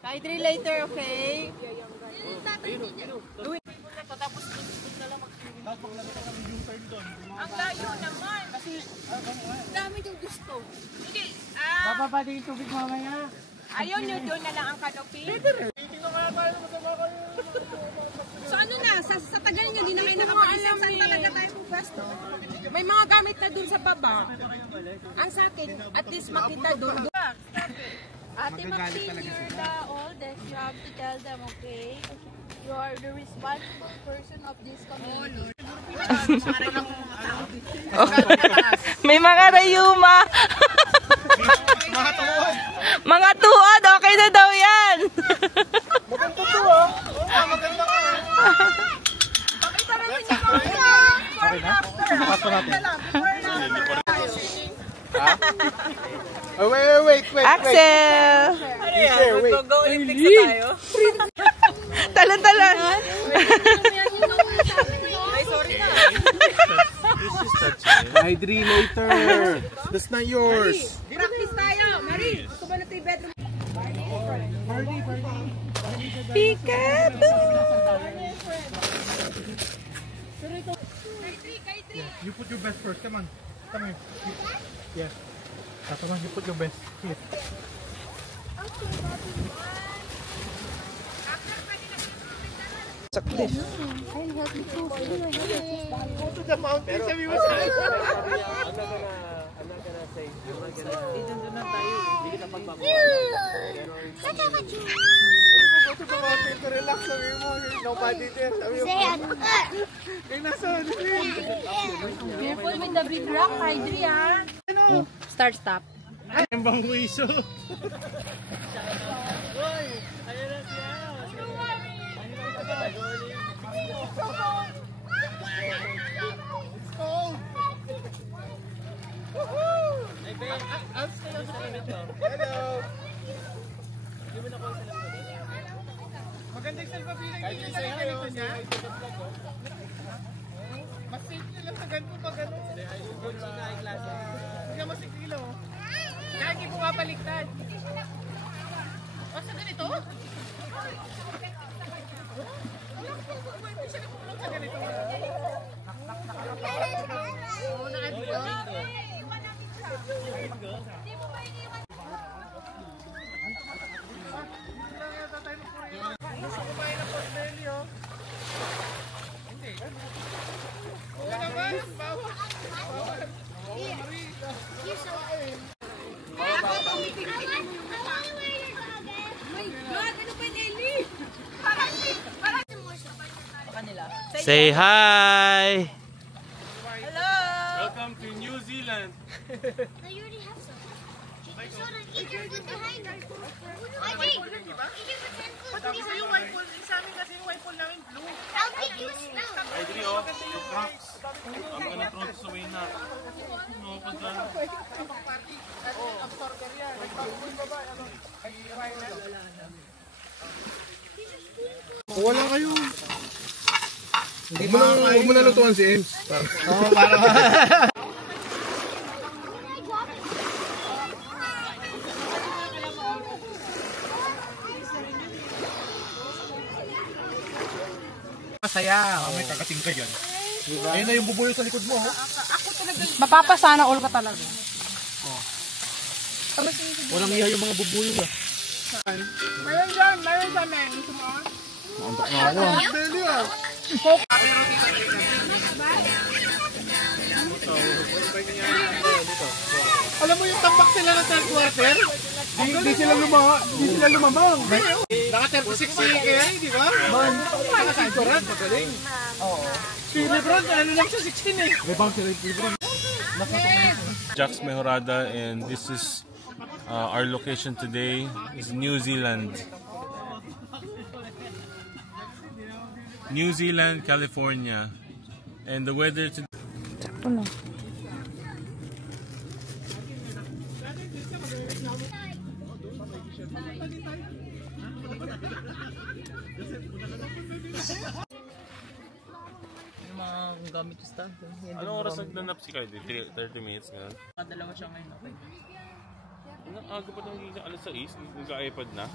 Kay later, okay? Tapos na lang maglagay ka ng U-turn doon. Ang layo naman. Kasi dami yung gusto. Hindi. Bababa din yung tubig mamaya. Ayaw nyo doon na lang ang canopy? Tingnan nga tayo masama kayo. So ano na, sa tagal nyo, di naman nakapag-isip saan talaga tayo pupasto. May mga gamit na dun sa baba. Ang sa akin, at least makita dun. Ate Maxine, you're the oldest. You have to tell them, okay? You are the responsible person of this community. May mga rayuma. Mga tuod, okay na daw yan. Maganda to ah. Maganda ka eh. Pakita natin yung mga Okay na? Pasto natin. Wait. Axel! Ano yan? Mag-Olympics na tayo? Talan-talan. Ay, sorry na. I dream later. That's not yours. Practice tayo. Marie, gusto ba na ito yung bedroom? Party. Peekaboo! You put your best first. Come on. Come here. Yeah. Come on, you put your best. Here. Saklis. Go to the mountain. Sabi mo sa akin. I'm not gonna say. Doon na tayo. Hindi kita pagmamahal. Go to the mountain to relax. Sabi mo. Nobody there. Sabi mo. Nasaan? Careful with the big rock, Hydri, ha? Start, stop. Ang bangwiso. Maganda yung salpapinag nila sa ganito niya. Mas safe nila sa ganito pag gano'n. Hindi mas ikilo. Kaya hindi pumapaliktad. O sa ganito? Hindi siya napupunod sa ganito. Oo, nakabito. Hindi mo ba iniwan? Gusto ko bahay ng portbelly, oh. Hindi. Oo naman, bawal. Bawal. Say hi! Hello! Welcome to New Zealand. No, you already have some. Eat your food behind us. I think. Eat your food Sabi ko yung white ball, sa amin kasi yung white ball namin blue. I'll make you a smell. I agree, oh. Yung Crocs. I'm gonna throw this away na. No, pag gano'n. Absorber yan. Wala kayo. Huwag mo na lutuan si Ems. Oo, para. Masaya. May kakating ka dyan. Ayun na yung bubuyo sa likod mo. Ako talaga. Mapapasana all ka talaga. Walang iya yung mga bubuyo ba? Mayroon dyan, men. Gusto mo? Antok na ako. Dali ah. Alam mo yung tambak sila ng third quarter? Hindi sila lumamang. Naka 36 sila kaya, di ba? Naka sa Durant, magaling. Si Lebron, ano lang siya, 16 eh. Lebron si Lebron. Jax Mejorada, and this is our location today is New Zealand. New Zealand, California. And the weather today. Yung mga gamit yung stand. Anong oras nagdanap si Kylie? 30 minutes ngayon? Dalawa siya ngayon. Okay. aga pa itong alas 6, nagka-iPad na.